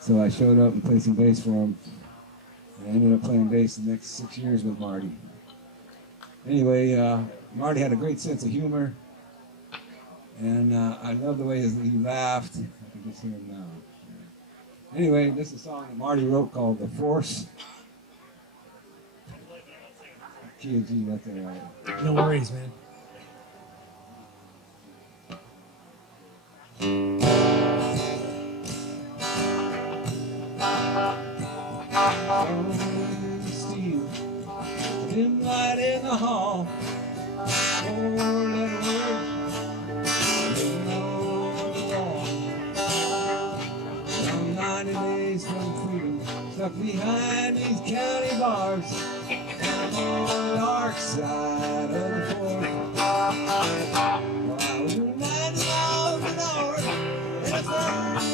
So I showed up and played some bass for him. And I ended up playing bass the next 6 years with Marty. Anyway, Marty had a great sense of humor. And I love the way he laughed. I can just hear him now. Anyway, this is a song that Marty wrote called The Force. Key and G, that's all right. No worries, man. Steel, dim light in the hall. Four letter words written on the wall. I'm 90 days from freedom, stuck behind these county bars. And I'm on the dark side of the force. Well, I was doing 90 miles an hour, and it's 30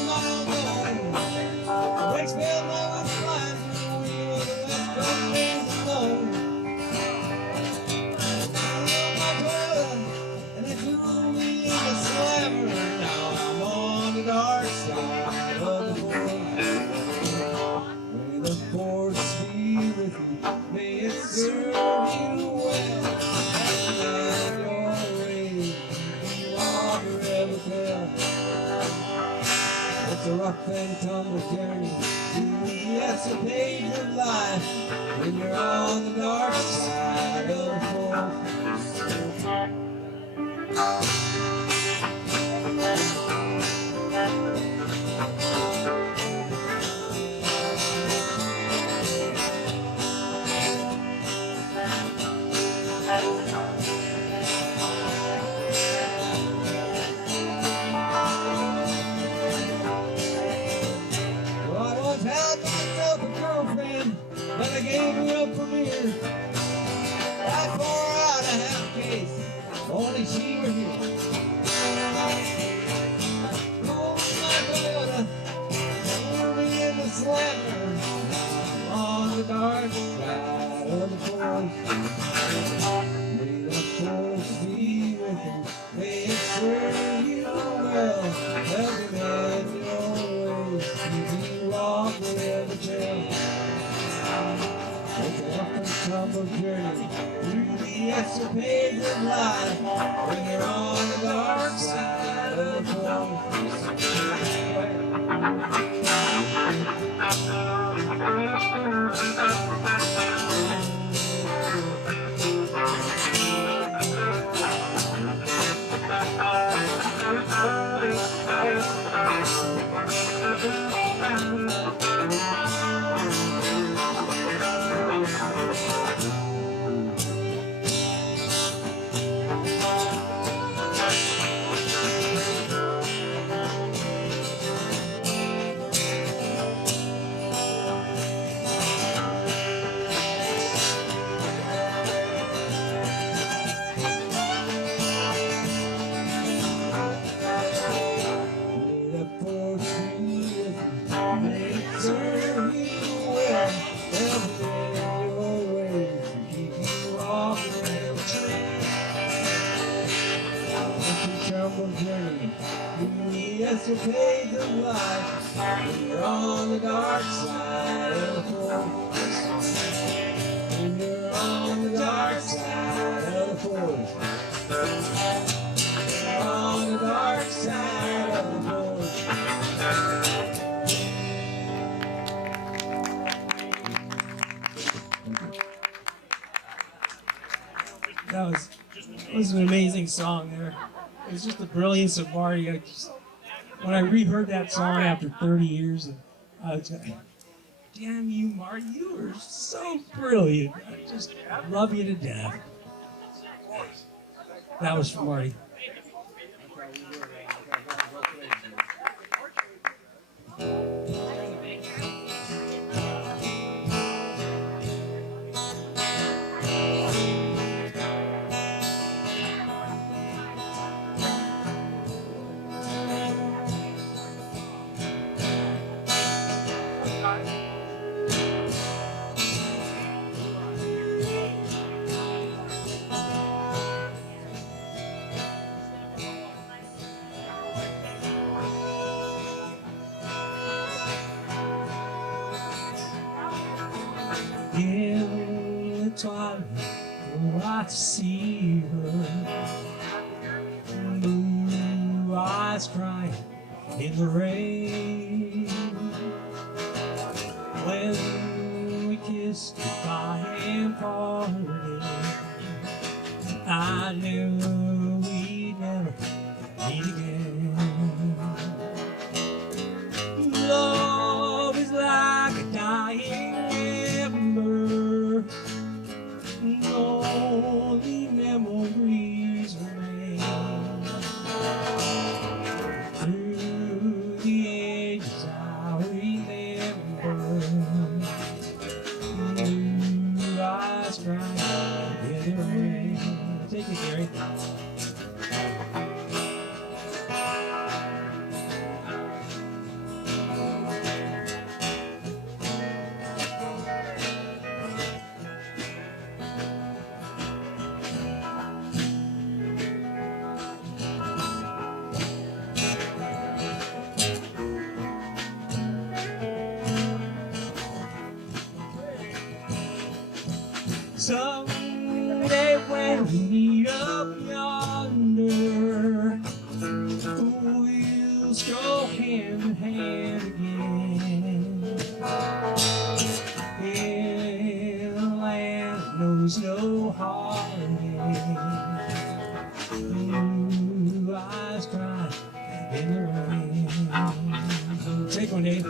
miles home. The brakes failed, I was flying through the wheel of the West Coast winds alone. My toilet, and it threw me in the slammer. Now I'm on the dark side of the force. May the force be with you, may it serve you well. And your way, you are forever fair. It's a rough and tumble journey through the escapades of life when you're on the dark side of the force. Well, I once had myself a girlfriend, but I gave her up from here. I pour out a half case, only she were here. Oh, my Toyota, threw me in the slammer. On the dark side of the force. May the force be with you, may it serve you well. Help you in your ways, keep you off wherever trail. It's a rough and tumble journey through the escapades of life when you're on the dark side of the force. Escapades of life when you're on the dark side of the force. When you're on the dark side of the force. You're on the dark side of the force. That was an amazing song there. It was just the brilliance of Marty. When I reheard that song after 30 years, I was like, damn you, Marty, you were so brilliant. I love you to death. That was for Marty. not see her. Blue eyes crying in the rain. When we kissed goodbye and parted, I knew we'd never meet again. Love is like a dying ember, only memories remain. Through the ages I remember, blue eyes crying in the rain. Take it, Gary. Someday when we meet up yonder, we'll stroll hand in hand again. In a land that knows no heartache, blue eyes cry in the rain. Take one, Dave.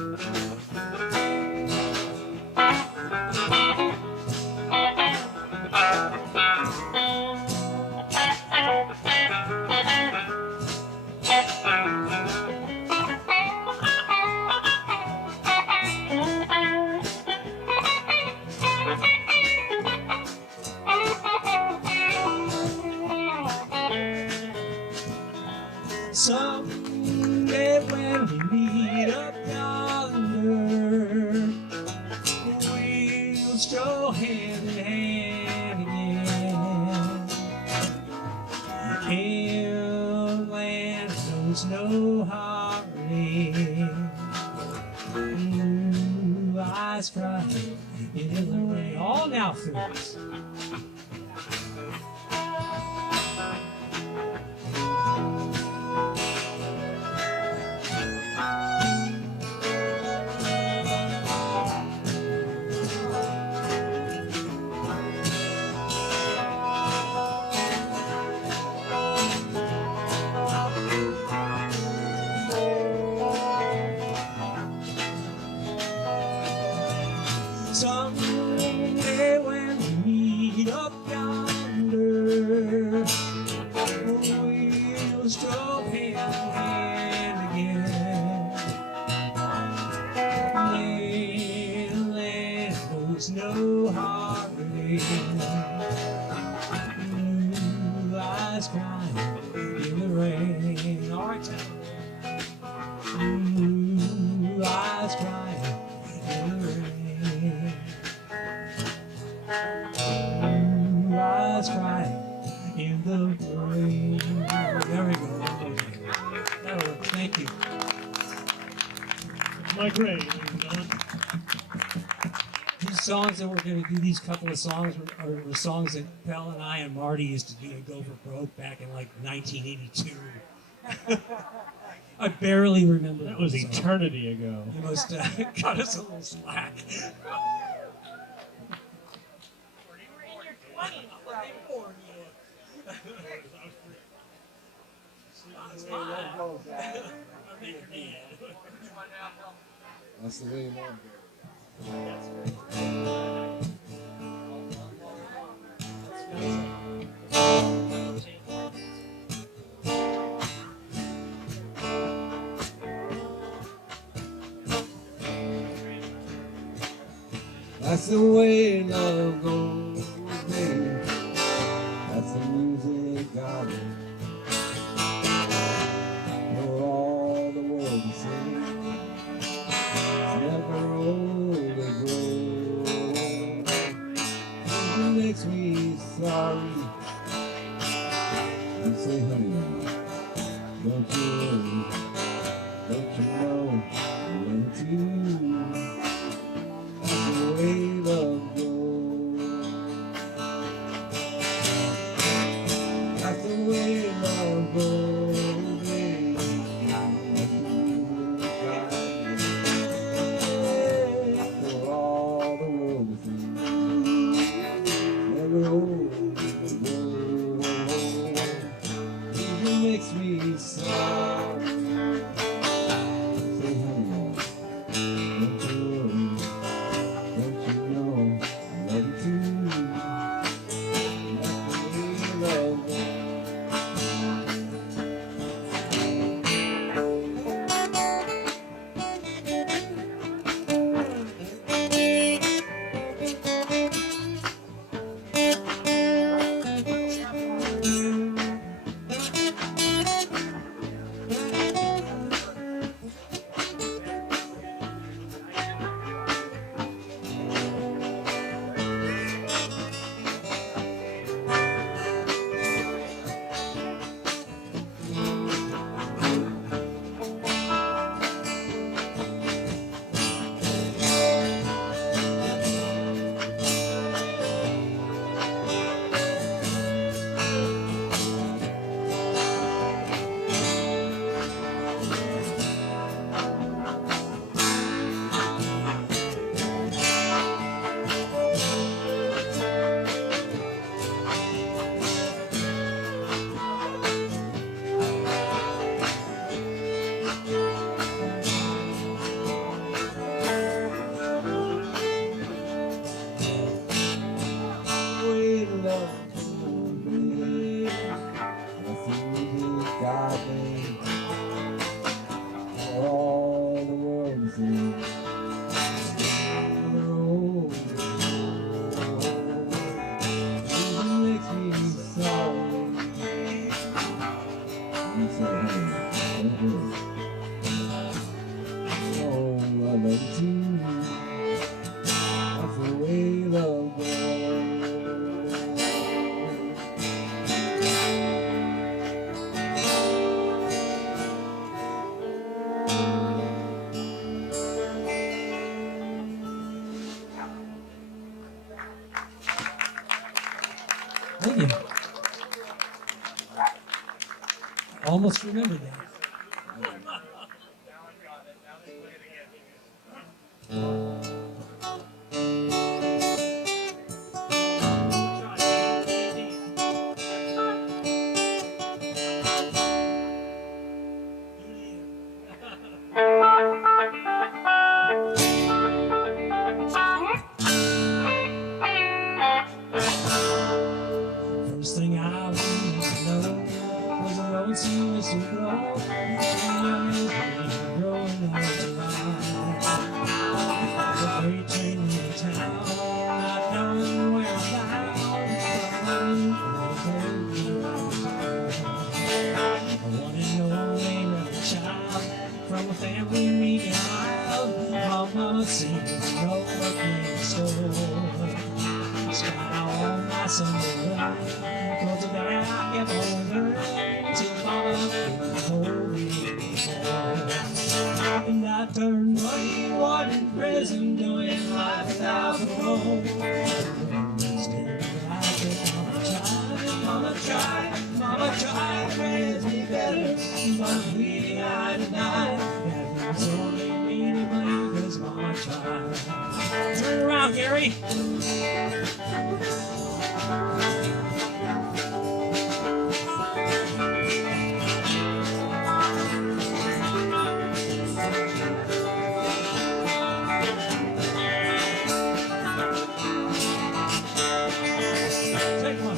Someday when we meet up yonder, we'll stroll hand in hand again. In a land that knows no heartache, blue eyes cry in the rain. All now, folks. Someday when we meet up yonder, we'll stroll hand in hand again. In a land that knows no heartache, blue eyes crying in the rain. All right, blue eyes crying in the rain. Blue eyes crying in the rain. There we go. That'll work. Thank you. My grade, ladies and gentlemen. These songs that we're going to do, these couple of songs, were songs that Pel and I and Marty used to do to Go for Broke back in like 1982. I barely remember. That was eternity ago. You must cut us a little slack. That's the way you want That's the way love goes, baby. That's the music God made for all the world to sing. It's never old, it grows. It makes me sorry. You say, honey, don't you worry, don't you know, I love you. That's the way love goes. song. Say, honey, don't you worry, don't you know I love you too. Love me. Wait, love me. Nothing really got me. For all the world to see. Oh, it makes me sorry. You say, honey, don't do it. Oh, I love you too. That's the way love goes. Thank you. Almost remembered that. First thing I wanted to know was a lonesome whistle blow when young and free growing up alive. The freight train into town, not knowing where I'm bound, struggling for a I wanted no name of a child from a family meek and mild. My mama seemed to know what came in store. Smile on my Sunday run, cause of that I kept on learning till mama couldn't hold me anymore. And I turned 21 in prison, doing life without parole. Still I think mama tried to raise me better, but we I denied that it was only me to blame, cause mama tried. Turn around, Gary. Take one.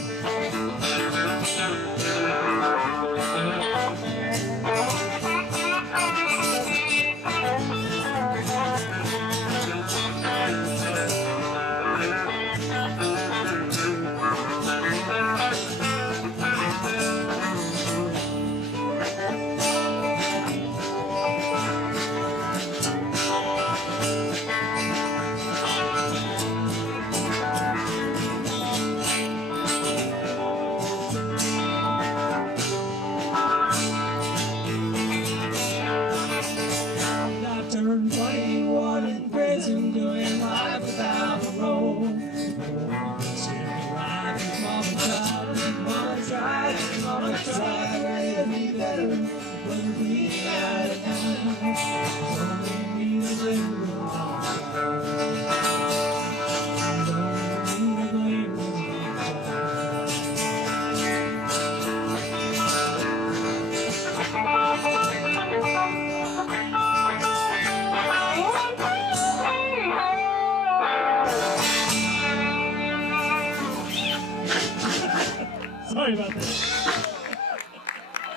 Sorry about that.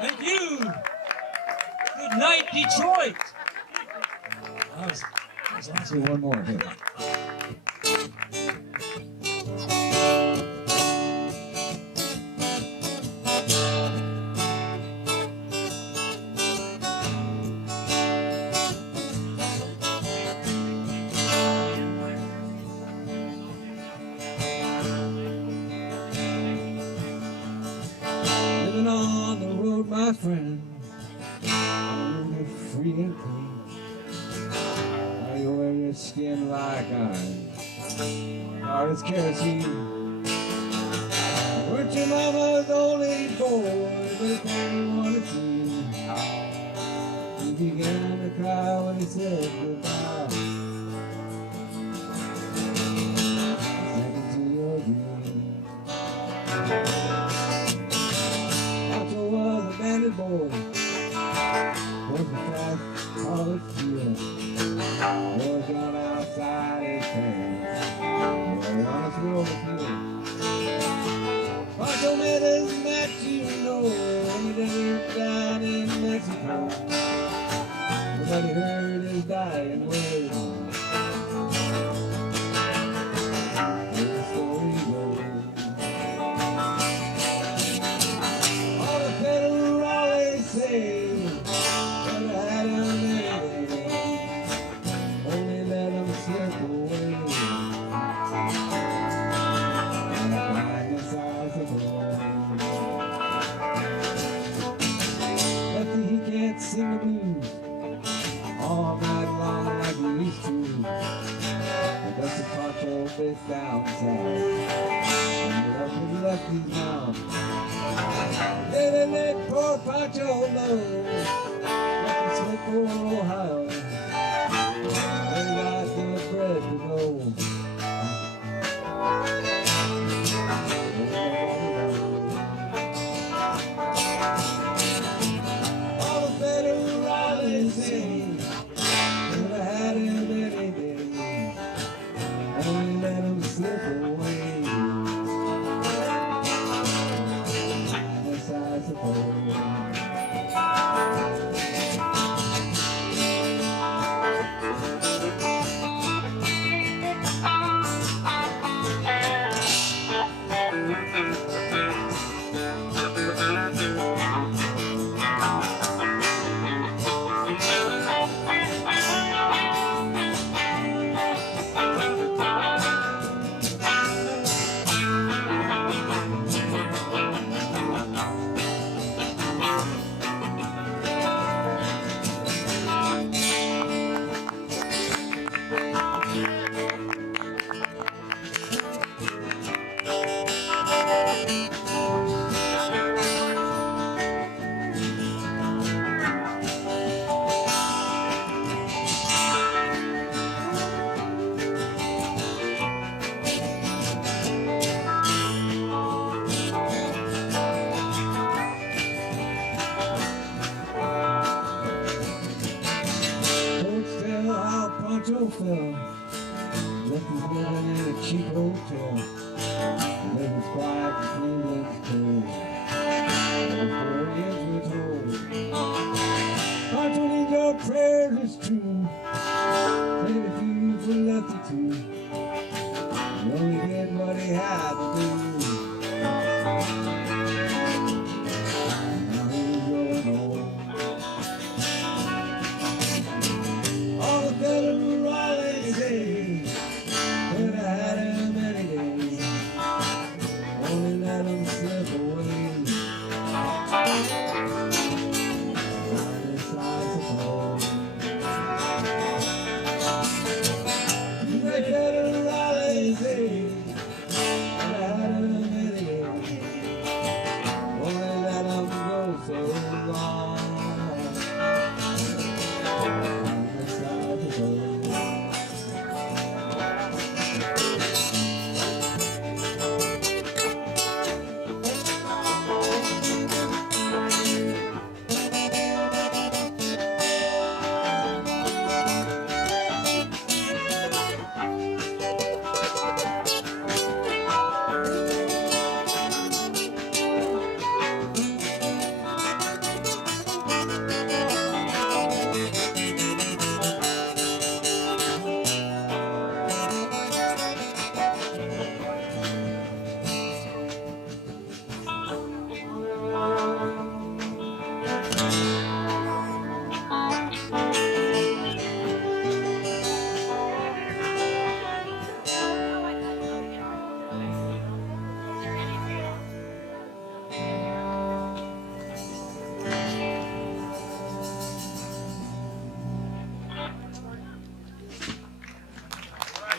Thank you. Good night, Detroit. That was Let's do one more here. Living on the road, my friend, you're free and clean. Now you wear your skin like iron, hard as kerosene. Weren't your mama's only boy, but it came on a tree. He began to cry when he said goodbye. Second to your dream. Otto was a bandit boy, working fast, college field. Boys gone outside his pants, boy on his road appeal. Pancho met his match, you know, he lived down in Mexico. Nobody heard his dying words. The story goes. All the federales say that I had him anything, only let him slip away. Blindness, I suppose. Lefty, he can't sing the blues all night long like we used to. But that's a Pancho bit down south, and you're up with Lefty's mouth. They let poor Pancho know, like a slip over Ohio. They got the bread to go. All the federales say that I had him any day, only let him slip away. Yes, I suppose.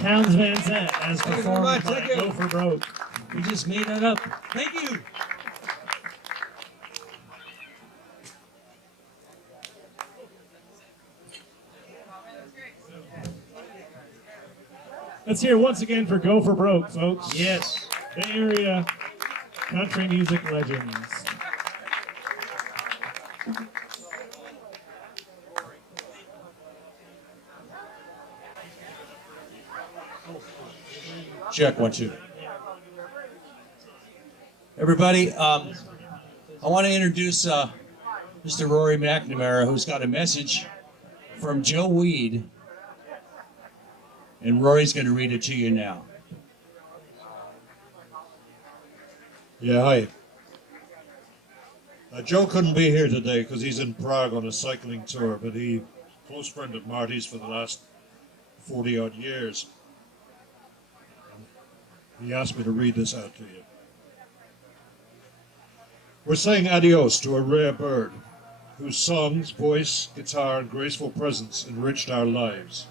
Towns Van Zandt as Thank you very performed much. by Thank you. Go for Broke. We just made that up. Thank you. Let's hear once again for Go for Broke, folks. Yes. Bay Area country music legends. Check, 1, 2. Everybody, I want to introduce Mr. Rory McNamara, who's got a message from Joe Weed, and Rory's going to read it to you now. Yeah, hi. Joe couldn't be here today because he's in Prague on a cycling tour, but he's a close friend of Marty's for the last 40-odd years. He asked me to read this out to you. We're saying adios to a rare bird whose songs, voice, guitar, and graceful presence enriched our lives.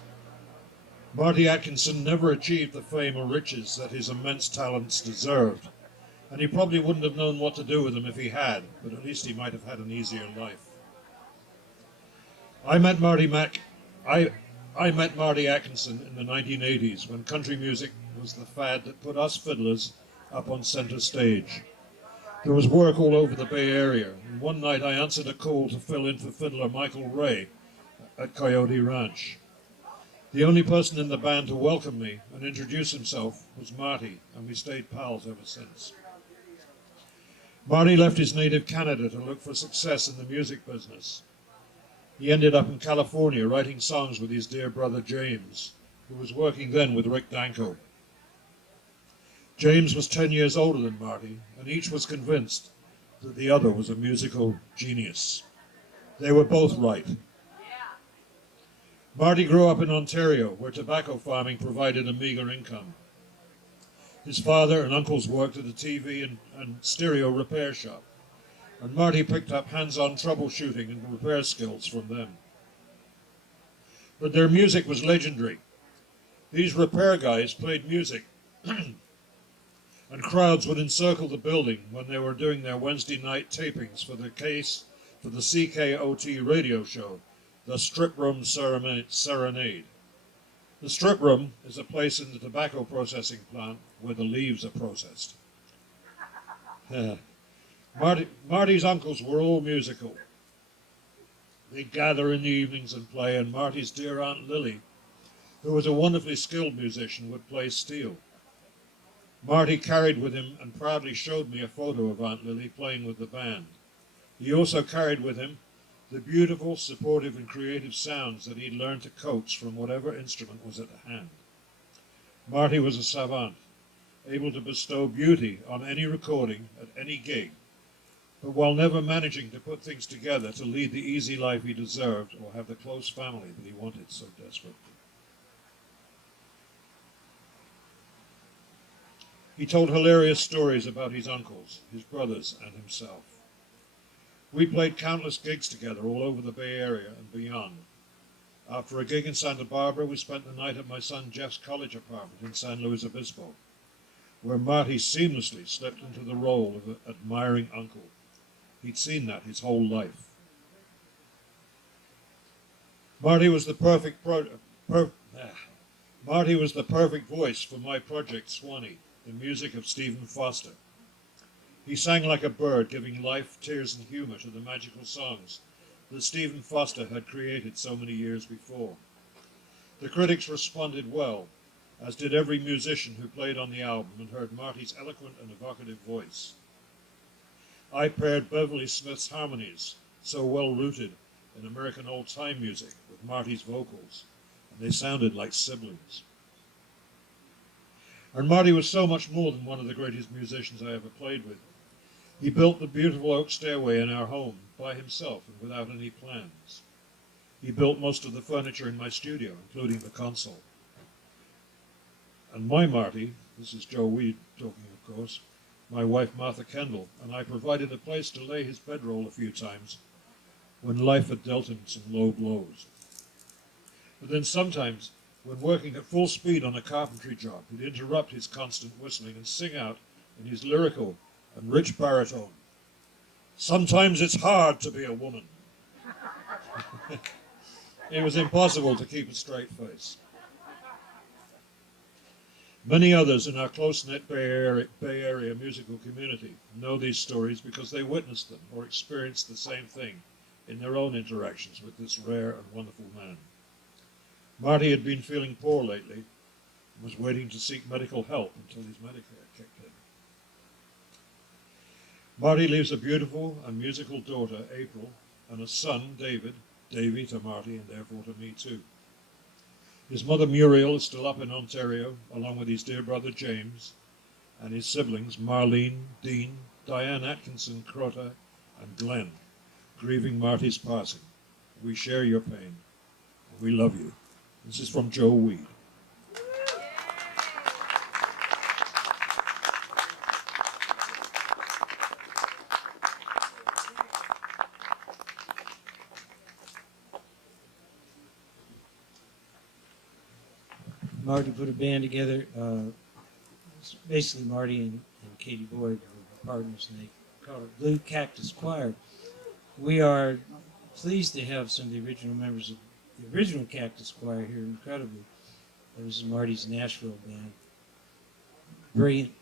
Marty Atkinson never achieved the fame or riches that his immense talents deserved, and he probably wouldn't have known what to do with them if he had, but at least he might have had an easier life. I met Marty Atkinson in the 1980s when country music was the fad that put us fiddlers up on center stage. There was work all over the Bay Area, and one night I answered a call to fill in for fiddler Michael Ray at Coyote Ranch. The only person in the band to welcome me and introduce himself was Marty, and we stayed pals ever since. Marty left his native Canada to look for success in the music business. He ended up in California writing songs with his dear brother James, who was working then with Rick Danko. James was 10 years older than Marty, and each was convinced that the other was a musical genius. They were both right. Marty grew up in Ontario, where tobacco farming provided a meager income. His father and uncles worked at a TV and stereo repair shop, and Marty picked up hands-on troubleshooting and repair skills from them. But their music was legendary. These repair guys played music, and crowds would encircle the building when they were doing their Wednesday night tapings for the CKOT radio show, the Strip Room Serenade. The Strip Room is a place in the tobacco processing plant where the leaves are processed. Marty's uncles were all musical. They'd gather in the evenings and play, and Marty's dear Aunt Lily, who was a wonderfully skilled musician, would play steel. Marty carried with him and proudly showed me a photo of Aunt Lily playing with the band. He also carried with him the beautiful, supportive, and creative sounds that he'd learned to coax from whatever instrument was at hand. Marty was a savant, able to bestow beauty on any recording at any gig, but while never managing to put things together to lead the easy life he deserved or have the close family that he wanted so desperately. He told hilarious stories about his uncles, his brothers, and himself. We played countless gigs together all over the Bay Area and beyond. After a gig in Santa Barbara, we spent the night at my son Jeff's college apartment in San Luis Obispo, where Marty seamlessly slipped into the role of an admiring uncle. He'd seen that his whole life. Marty was the perfect voice for my project Swanee, the music of Stephen Foster. He sang like a bird, giving life, tears, and humor to the magical songs that Stephen Foster had created so many years before. The critics responded well, as did every musician who played on the album and heard Marty's eloquent and evocative voice. I paired Beverly Smith's harmonies, so well rooted in American old-time music, with Marty's vocals, and they sounded like siblings. And Marty was so much more than one of the greatest musicians I ever played with. He built the beautiful oak stairway in our home by himself and without any plans. He built most of the furniture in my studio, including the console. And my Marty, this is Joe Weed talking, of course, my wife Martha Kendall, and I provided a place to lay his bedroll a few times when life had dealt him some low blows. But then sometimes When working at full speed on a carpentry job, he'd interrupt his constant whistling and sing out in his lyrical and rich baritone, "Sometimes it's hard to be a woman." It was impossible to keep a straight face. Many others in our close-knit Bay Area musical community know these stories because they witnessed them or experienced the same thing in their own interactions with this rare and wonderful man. Marty had been feeling poor lately and was waiting to seek medical help until his Medicare kicked in. Marty leaves a beautiful and musical daughter, April, and a son, David, Davy to Marty and therefore to me too. His mother, Muriel, is still up in Ontario, along with his dear brother, James, and his siblings, Marlene, Dean, Diane Atkinson, Crota, and Glenn, grieving Marty's passing. We share your pain, and we love you. This is from Joe Weed. Marty put a band together. Basically, Marty and Katy Boyd were partners, and they called it Blue Cactus Choir. We are pleased to have some of the original members of the original Cactus Choir here, incredibly. That was Marty's Nashville band. Brilliant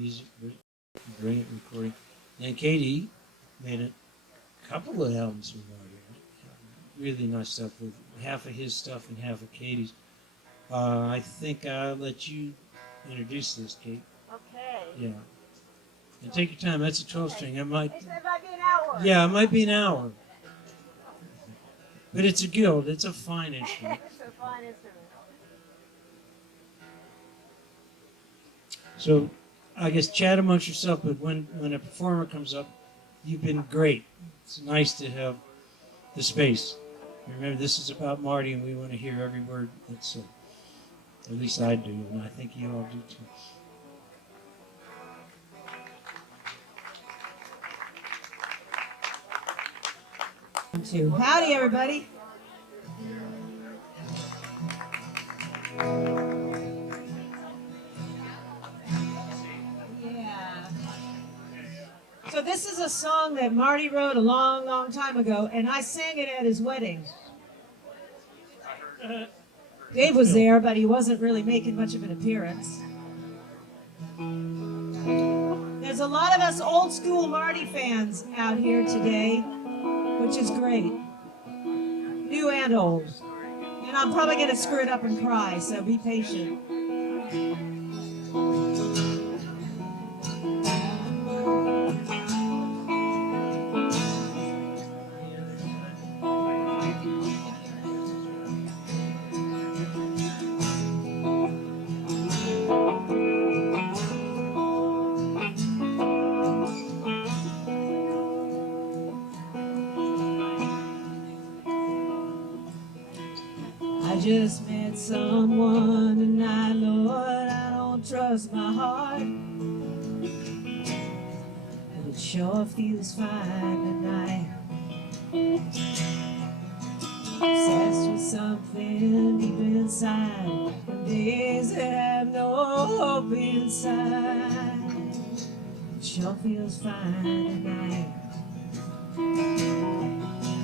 music, brilliant recording. And Katy made a couple of albums with Marty. Really nice stuff with half of his stuff and half of Katy's. I think I'll let you introduce this, Kate. Okay. Yeah. And take your time. That's a 12-string. It might. It might be an hour. Yeah, it might be an hour. But it's a guild. It's a fine instrument. It's a fine instrument. So, I guess chat amongst yourself. But when a performer comes up, you've been great. It's nice to have the space. Remember, this is about Marty, and we want to hear every word that's said. At least I do, and I think you all do too. Howdy, everybody. Yeah. So this is a song that Marty wrote a long, long time ago, and I sang it at his wedding. Dave was there, but he wasn't really making much of an appearance. There's a lot of us old school Marty fans out here today, which is great. New and old. And I'm probably going to screw it up and cry, so be patient. I just met someone tonight, Lord, I don't trust my heart. But it sure feels fine tonight. Obsessed with something deep inside, days that have no hope inside. It sure feels fine tonight.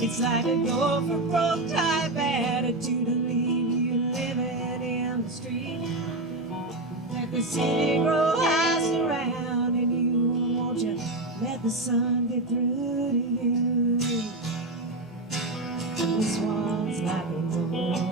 It's like a go for broke type attitude to leave you living in the street. Let the city grow house around and you, won't you let the sun get through to you. And this one's like a road.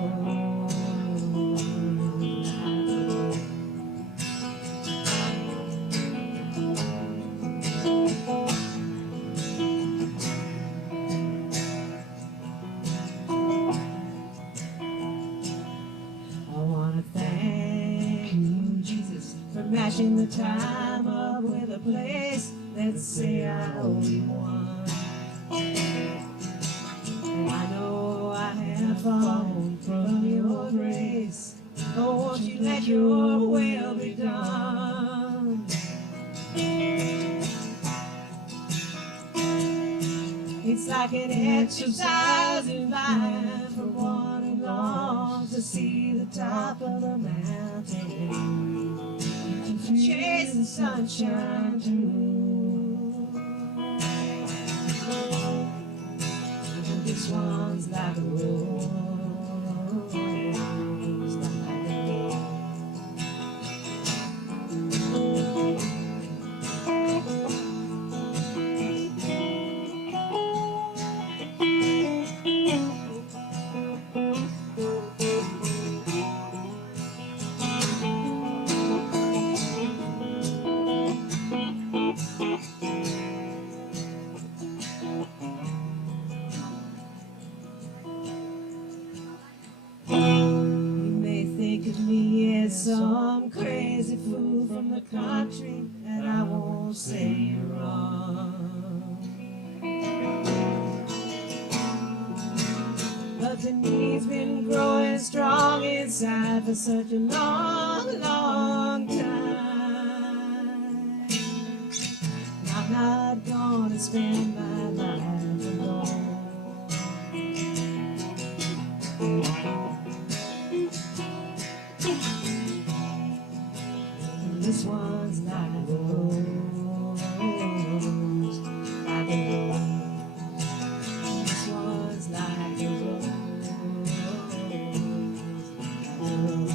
Matching the time up with a place. Let's say I owe you one. And I know I have fallen from your grace. Oh, won't you let your will be done? It's like an exercise in life for one who longs to see the top of the mountain, chase the sunshine through. This one's like a rose, like a rose. Some crazy fool from the country, and I won't say you're wrong. But the need's been growing strong inside for such a long, long time. I'm not gonna spend my life alone. This one's like a rose, like a rose. This one's like a rose, like a rose.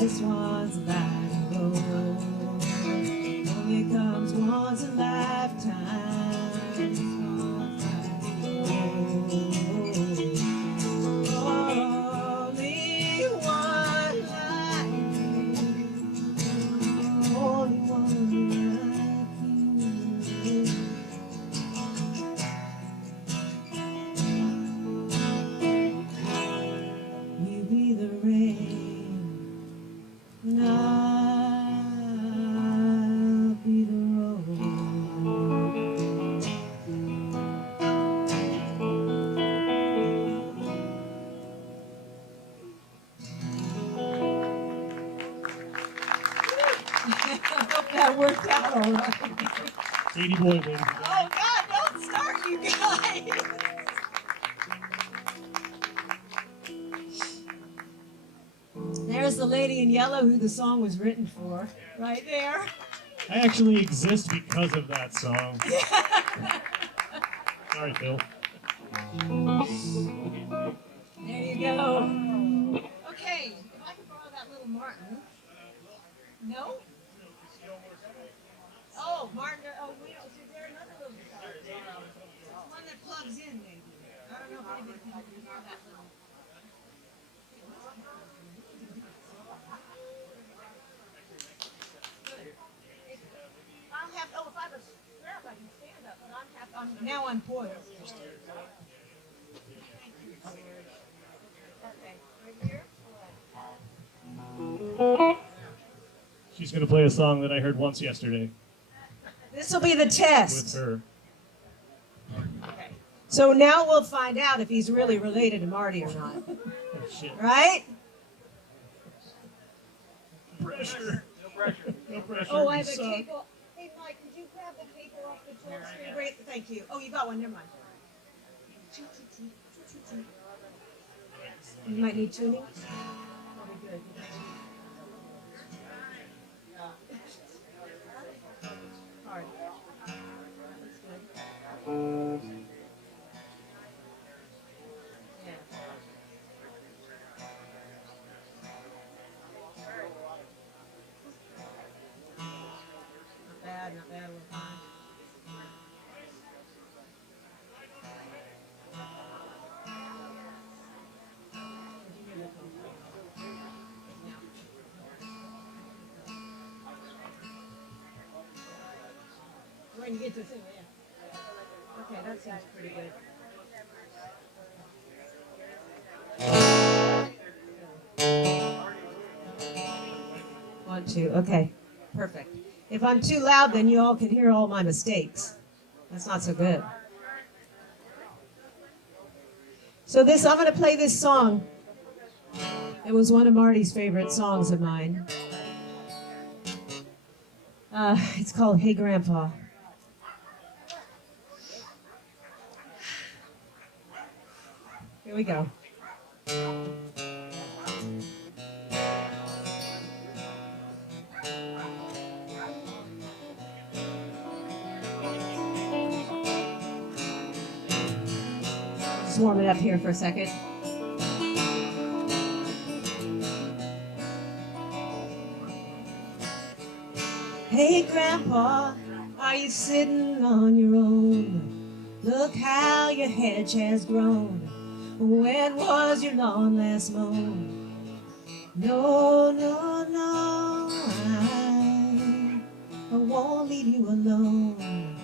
This one's like a rose, only comes once a lifetime. This one's like a rose. Worked out all right. Katy Boyd, baby. Oh God, don't start, you guys. There's the lady in yellow who the song was written for, right there. I actually exist because of that song. Sorry, Phil. There you go. Okay, if I could borrow that little Martin. No? Oh, Martin, oh, wait, is there another little guitar? One that plugs in, maybe. I don't know if anybody can hear that little. I'll have, oh, if I have a strap, I can stand up, but now I'm poised. Okay, right here? She's going to play a song that I heard once yesterday This will be the test. with her. Okay. So now we'll find out if he's really related to Marty or not. Oh, shit. Right? Pressure. No pressure. No pressure. Oh, I You have a suck. cable. Hey, Mike, could you grab the cable off the torch screen? Great, thank you. Oh, you got one. Never mind. You might need tuning. That'll be good. Hard. That's good. Yeah. Not bad, we're fine. When you get to sing, yeah. Okay, that seems pretty good. One, two, okay, perfect. If I'm too loud, then you all can hear all my mistakes. That's not so good. So I'm gonna play this song. It was one of Marty's favorite songs of mine. It's called Hey Grandpa. Here we go. Just warm it up here for a second. Hey, Grandpa, are you sitting on your own? Look how your hedge has grown. When was your lawn last mown? No, no, no, I won't leave you alone.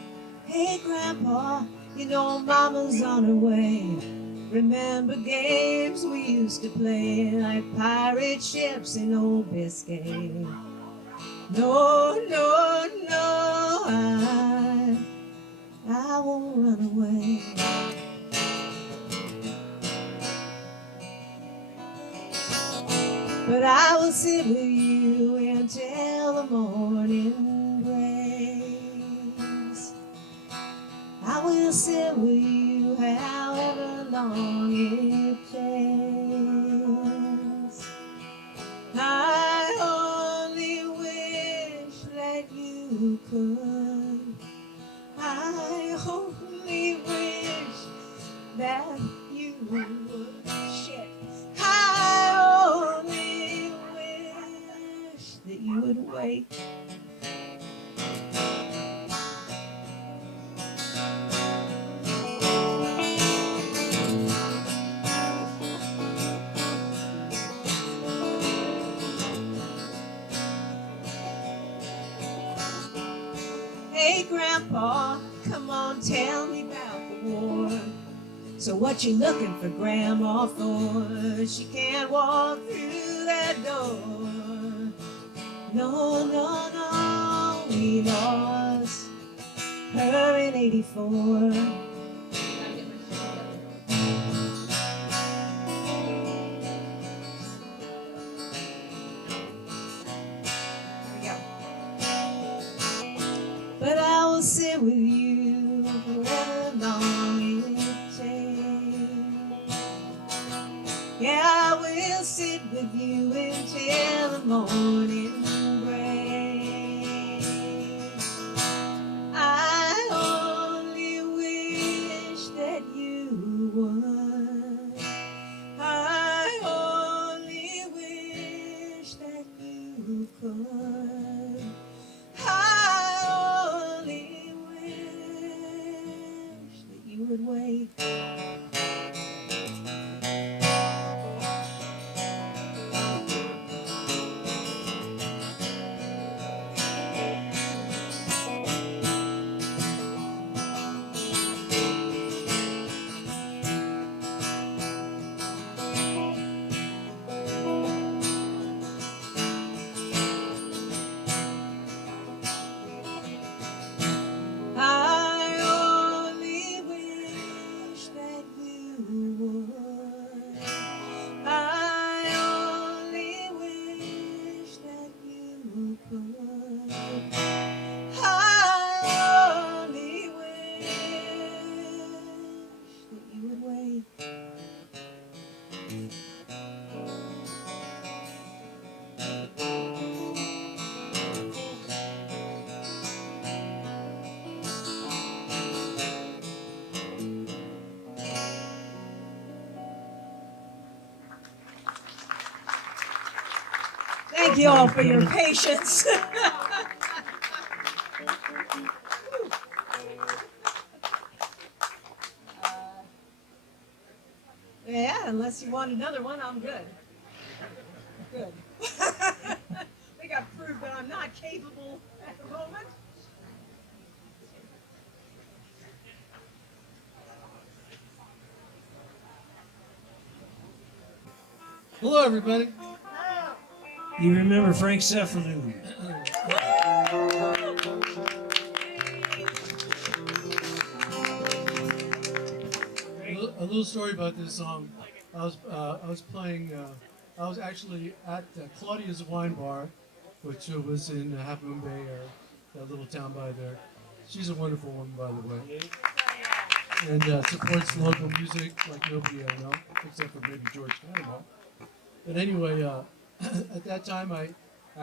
Hey, Grandpa, you know Mama's on her way. Remember games we used to play, like pirate ships in Old Biscay. No, no, no, I won't run away. But I will sit with you until the morning breaks. I will sit with you however long it takes. I only wish that you could. I only wish that you would. Shit. I only wish that you would wait. Hey, Grandpa, come on, tell me about the war. So what you looking for Grandma for? She can't walk through that door. No, no, no, we lost her in '84. But I will sit with you forever long it takes. Yeah, I will sit with you until the morning breaks. I only wish that you would. I only wish that you could. I only wish that you would wait. Thank you all for your patience. Yeah, unless you want another one, I'm good. Good. I think I've proved that I'm not capable at the moment. Hello, everybody. You remember Frank Cefalu? A little story about this song. I was playing. I was actually at Claudia's Wine Bar, which was in Half Moon Bay, or that little town by there. She's a wonderful woman, by the way, and supports local music like nobody I know. except for maybe George Cannonball. But anyway, at that time I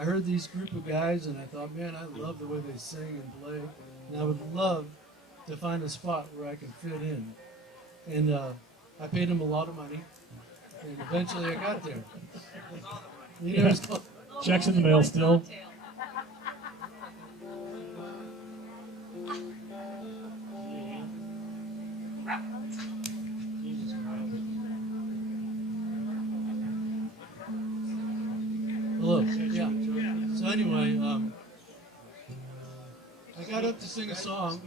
heard these group of guys and I thought, man, I love the way they sing and play, and I would love to find a spot where I could fit in. And I paid them a lot of money, and eventually I got there. You know, Yeah. it's called- Checks in the mail still. Hello. Yeah. So anyway, I got up to sing a song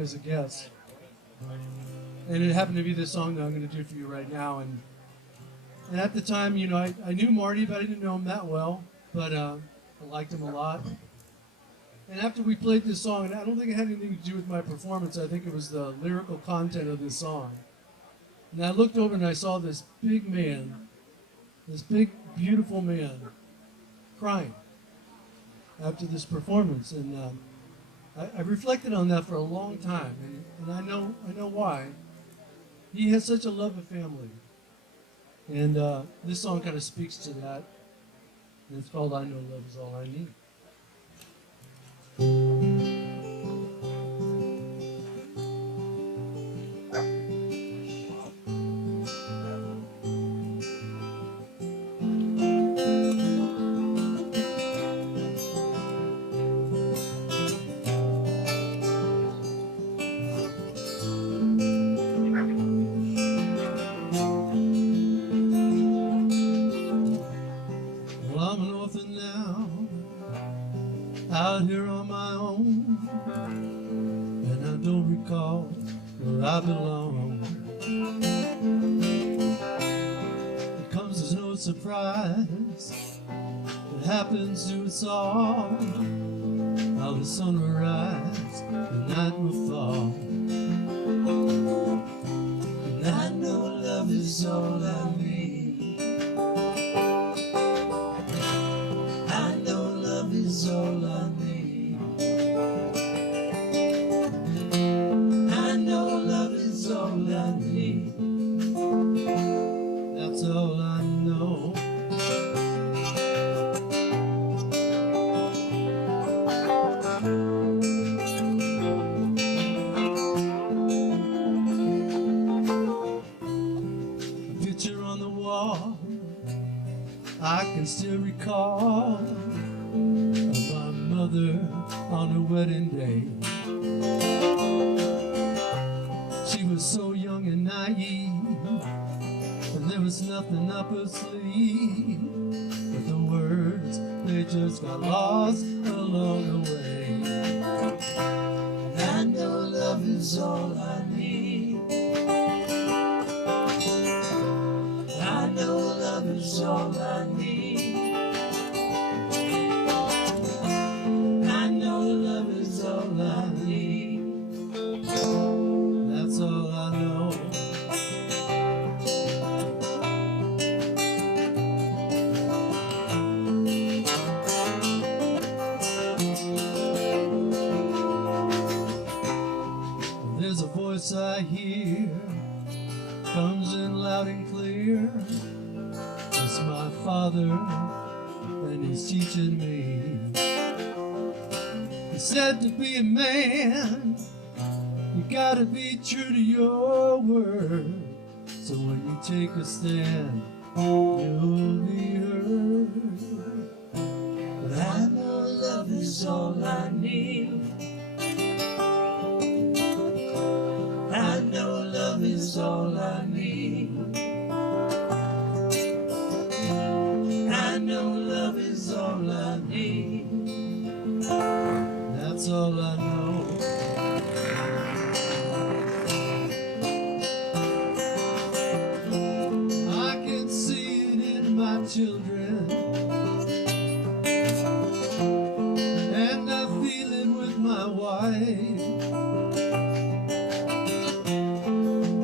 as a guest, and it happened to be this song that I'm going to do for you right now. And at the time, you know, I knew Marty, but I didn't know him that well. But I liked him a lot. And after we played this song, and I don't think it had anything to do with my performance. I think it was the lyrical content of this song. And I looked over and I saw this big man. This big, beautiful man crying after this performance, and I reflected on that for a long time, and I know why. He has such a love of family, and this song kind of speaks to that. And it's called "I Know Love Is All I Need." Well, I'm an orphan now, out here on my own, and I don't recall where I belong. It comes as no surprise, it happens to us all. How the sun will rise, the night will fall, and I know love is all I need. I know love is all I need. I know love is all I need. That's all I know. A picture on the wall I can still recall of my mother on her wedding day. She was so young and naive, and there was nothing up her sleeve. But the words, they just got lost along the way. And I know love is all I need. I know love is all I need. I know love is all I need. That's all I know. There's a voice I hear, comes in loud and clear. It's my father, and he's teaching me. He said to be a man, you gotta be true to your word. So when you take a stand, you'll be heard. But I know love is all I need. I know love is all I need. I know love is all I need. That's all I know. I can see it in my children, and I feel it with my wife.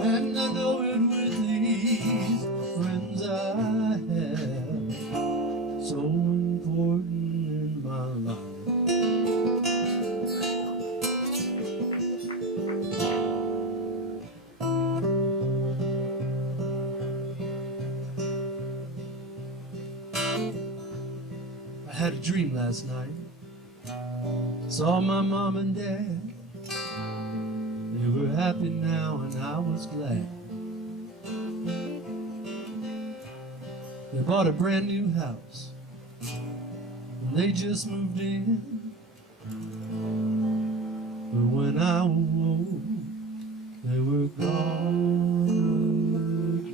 And I know it with these. had a dream last night. Saw my mom and dad. They were happy now and I was glad. They bought a brand new house and they just moved in. But when I awoke, they were gone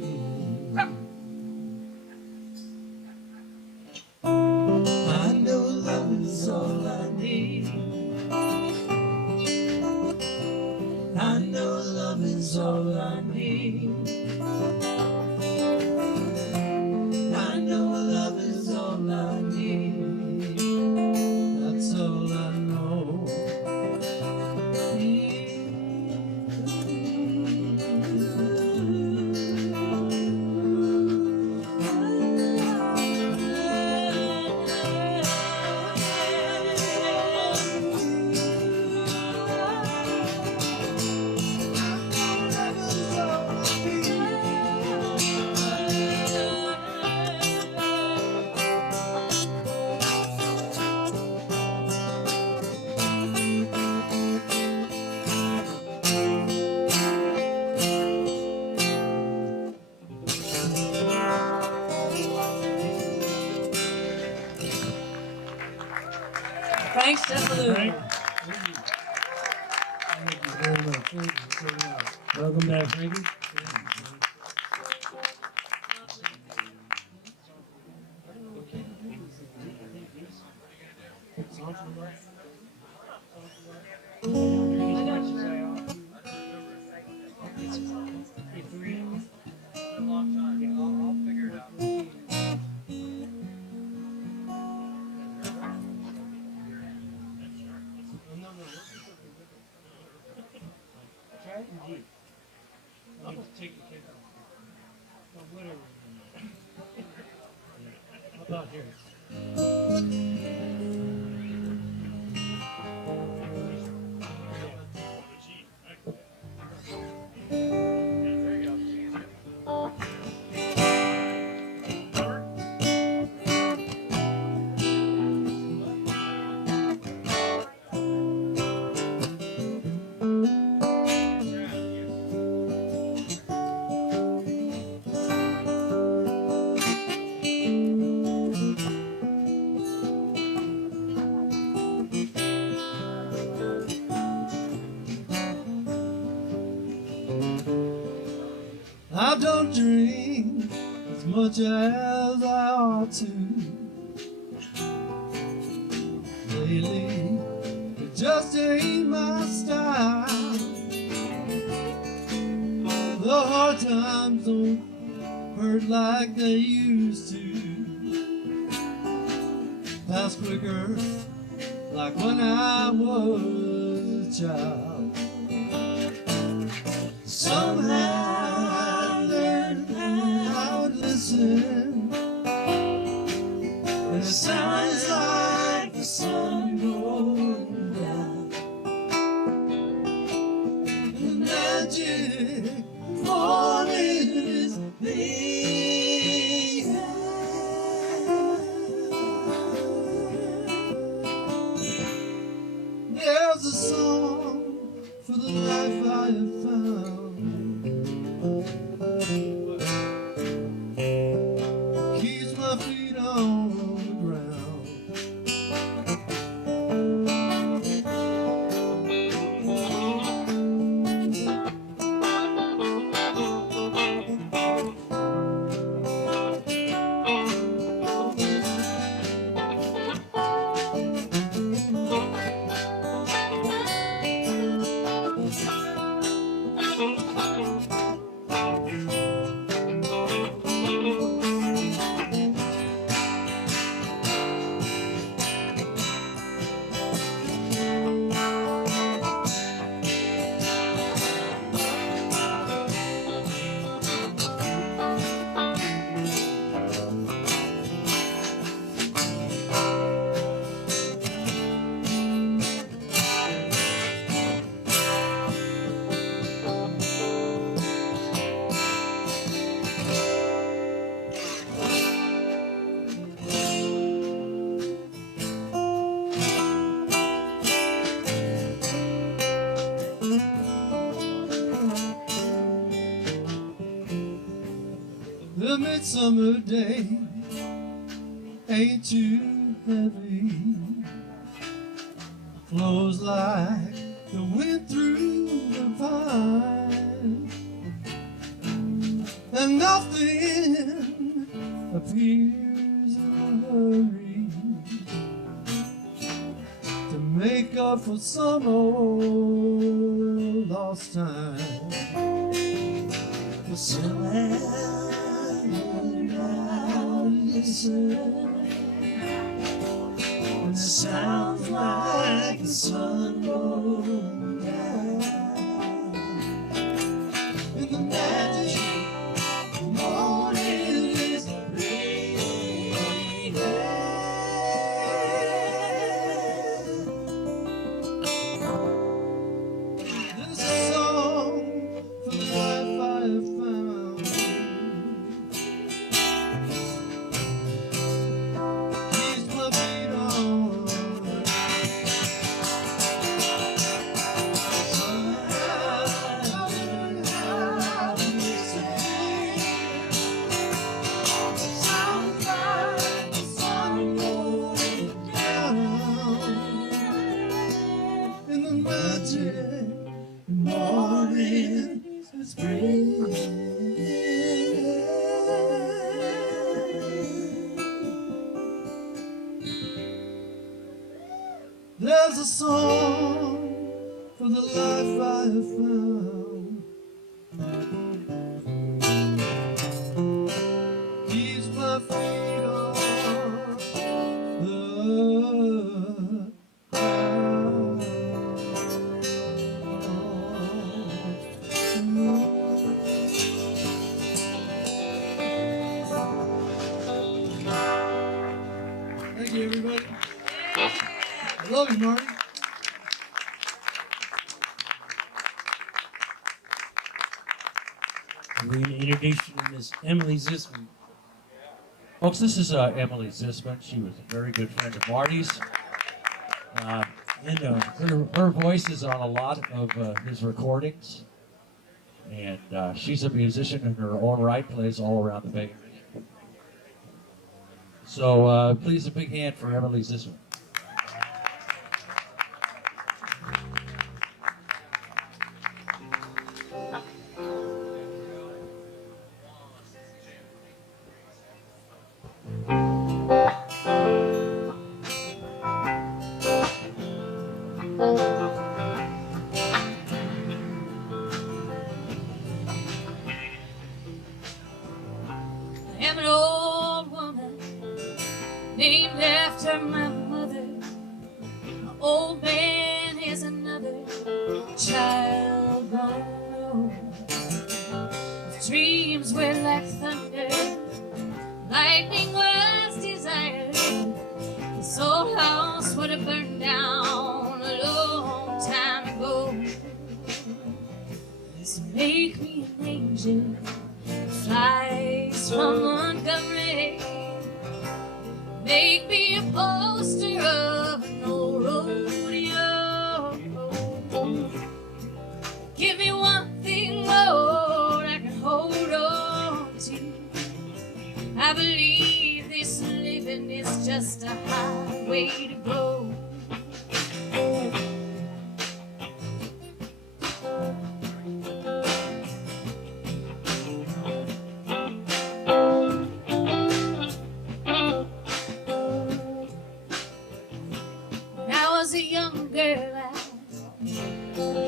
again. I know love is all I need. I know love is all I need. I know love is all I need. That's all I know. Thanks, Cefalu. Frank, Thank you very much. Thank you so much. Welcome back, Frankie. How about here? I don't drink as much as I ought to. Lately, it just ain't my style. The hard times don't hurt like they used to. Pass quicker, like when I was a child. Somehow I learned how to listen, and it sounds like the sun going down. The magic morning is the There's a song for the life I have found. The midsummer day ain't too heavy, flows like the wind through the pine, and nothing appears in a hurry to make up for some old lost time. The sun and it sounds like the sun going down in the magic morning is breaking. There's a song for the life I have found. Keeps my feet on. Sounds like the sun going down in the magic morning is breaking. There's a song for the life I have found. Keeps my feet on the ground. Thank you, everybody. I love you, Marty. We're going to introduce you to Miss Emily Zisman. Folks, this is Emily Zisman. She was a very good friend of Marty's. And her voice is on a lot of his recordings. And she's a musician in her own right, plays all around the Bay Area. So please, a big hand for Emily Zisman. I am an old woman named after my mother. My old man is another child gone low. His dreams were like thunder, lightning was desired. This old house would have burned down a long time ago. So make me an angel that flies from Montgomery. Make me a poster of an old rodeo. Give me one thing, Lord, I can hold on to. I believe this living is just a highway to go. When I was a young girl, I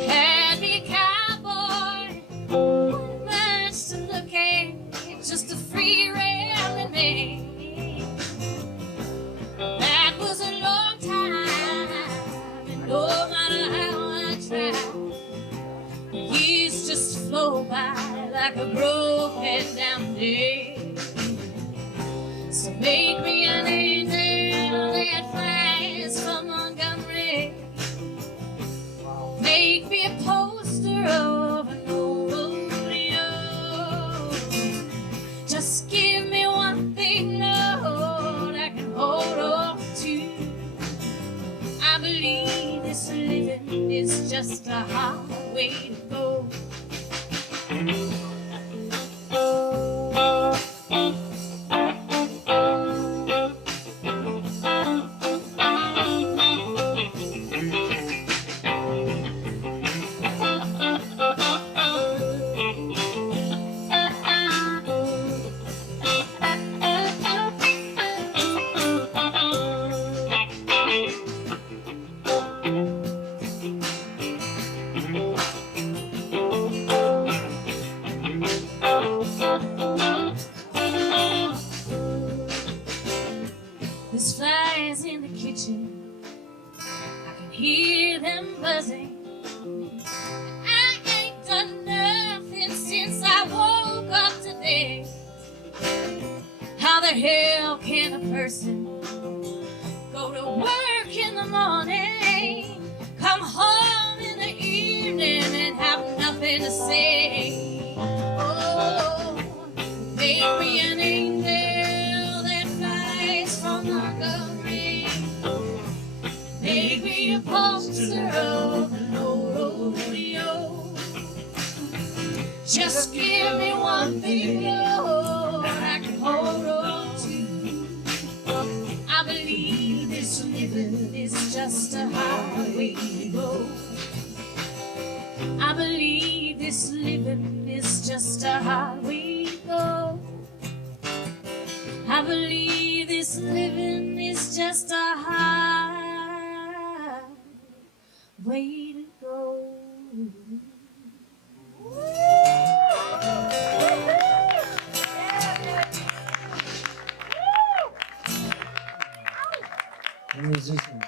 had me a cowboy, much to look at, just a free railing man. That was a long time, and no matter how I tried, the years just flow by like a broken down day. So make me an angel that flies from Montgomery. Make me a poster of an old rodeo. Just give me one thing, Lord, I can hold on to. I believe this living is just a highway to go. woke up today. How the hell can a person go to work in the morning, come home in the evening and have nothing to say? Oh, make me an angel that flies from Montgomery. Make me a poster of the rodeo. Just give me one thing, Lord, I can hold on to. I believe this living is just a highway to go. I believe this living is just a highway to go. I believe this living is just a highway to go. Emily Zisman.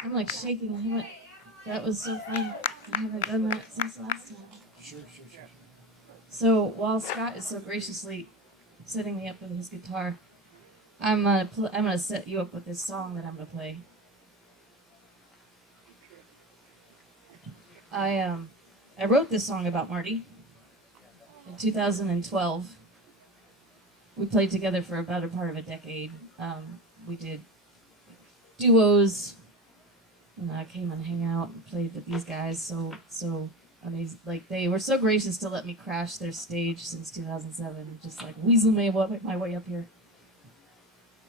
I'm like shaking. That was so fun. I haven't done that since last time. Sure. So while Scott is so graciously setting me up with his guitar, I'm gonna set you up with this song that I'm gonna play. I wrote this song about Marty in 2012. We played together for about a part of a decade. We did duos, and I came and hang out and played with these guys. So amazing! Like, they were so gracious to let me crash their stage since 2007. Just like weasel my way up here.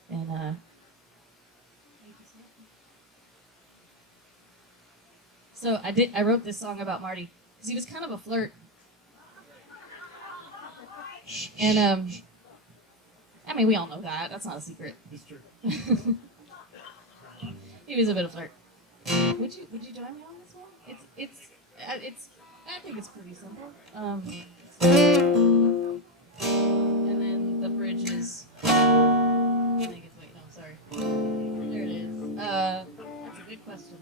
And so I wrote this song about Marty because he was kind of a flirt. And I mean, we all know that. That's not a secret. It's true. He was a bit of a flirt. Would you join me on this one? It's I think it's pretty simple. And then the bridge is. Wait, no, sorry. There it is. That's a good question.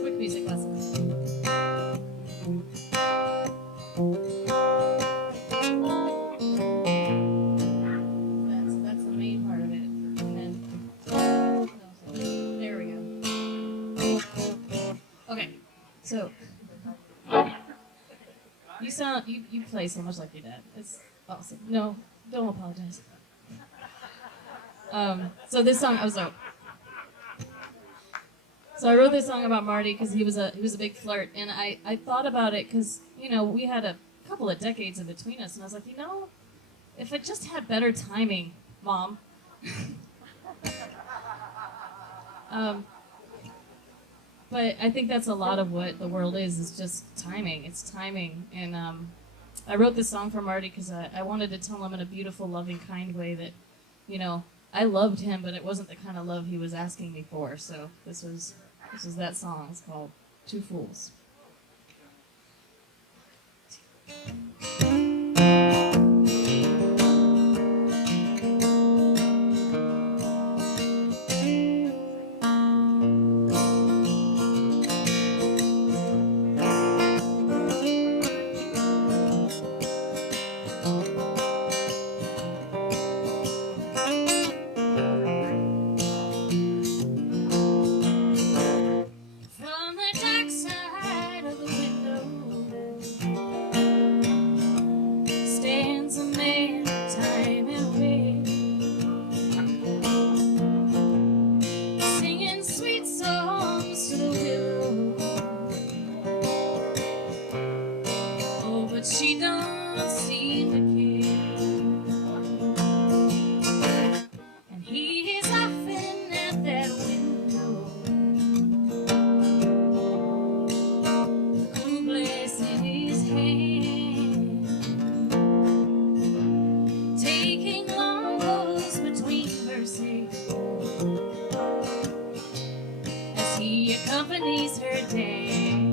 Quick music lesson. That's the main part of it. And then there we go. Okay, so you play so much like your dad. It's awesome. No, don't apologize. So this song, so I wrote this song about Marty because he was a big flirt, and I thought about it because we had a couple of decades in between us, and I was like, if I just had better timing, Mom. But I think that's a lot of what the world is just timing. It's timing, and I wrote this song for Marty because I wanted to tell him in a beautiful, loving, kind way that, I loved him, but it wasn't the kind of love he was asking me for. So this was that song. It's called Two Fools. From the dark side of the window stands a man, time and away, singing sweet songs to the willow. Oh, but she don't seem to care, and he is often at that window, cool glass in his hand, taking long goes between verses as he accompanies her dance.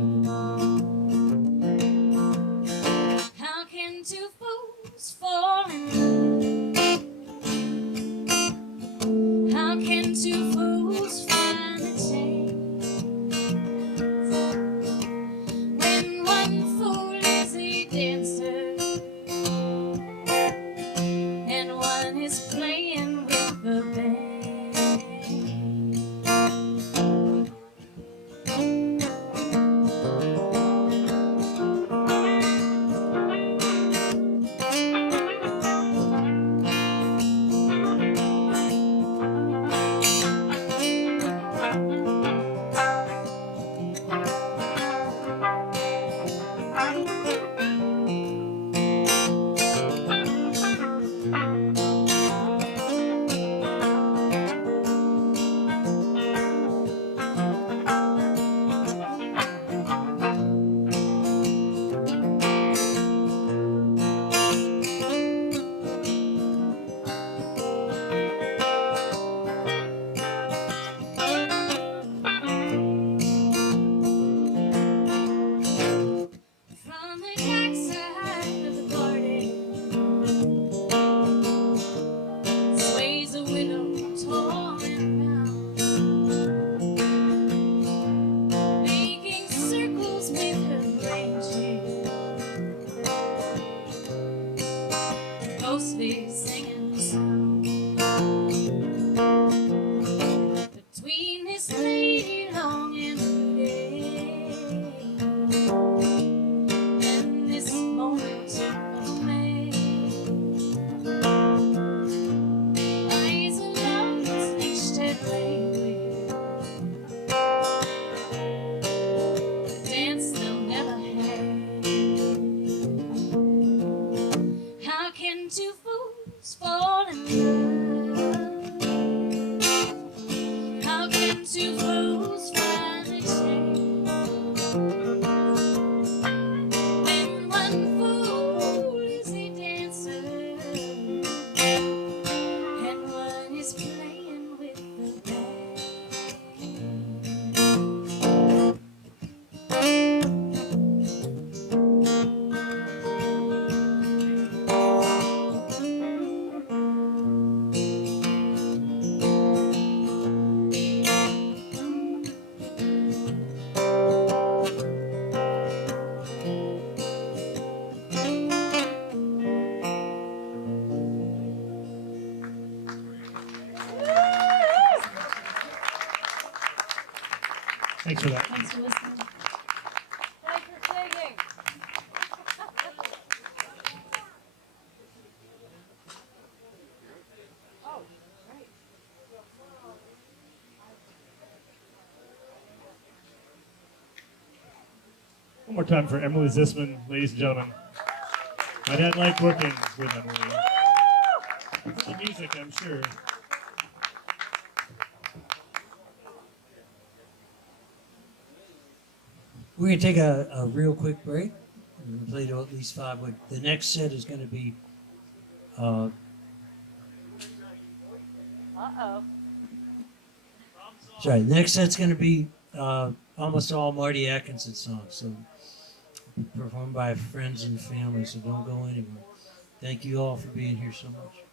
From the dark side of the garden sways a willow tall and round, making circles with her branches, ghostly singing a sound. Between this lady long and blue and this moment of May lies a love reached at language, a dance they'll never have. How can two fools fall in love? How can two fools find exchange when one fool is a dancer and one is playing with the band? Thanks for that. Thanks for listening. Thanks for singing. One more time for Emily Zisman, ladies and gentlemen. My dad liked working with Emily. The music, I'm sure. We're going to take a real quick break. We're going to play till at least 5. But the next set is going to be sorry, the next set's going to be almost all Marty Atkinson songs. So performed by friends and family, so don't go anywhere. Thank you all for being here so much.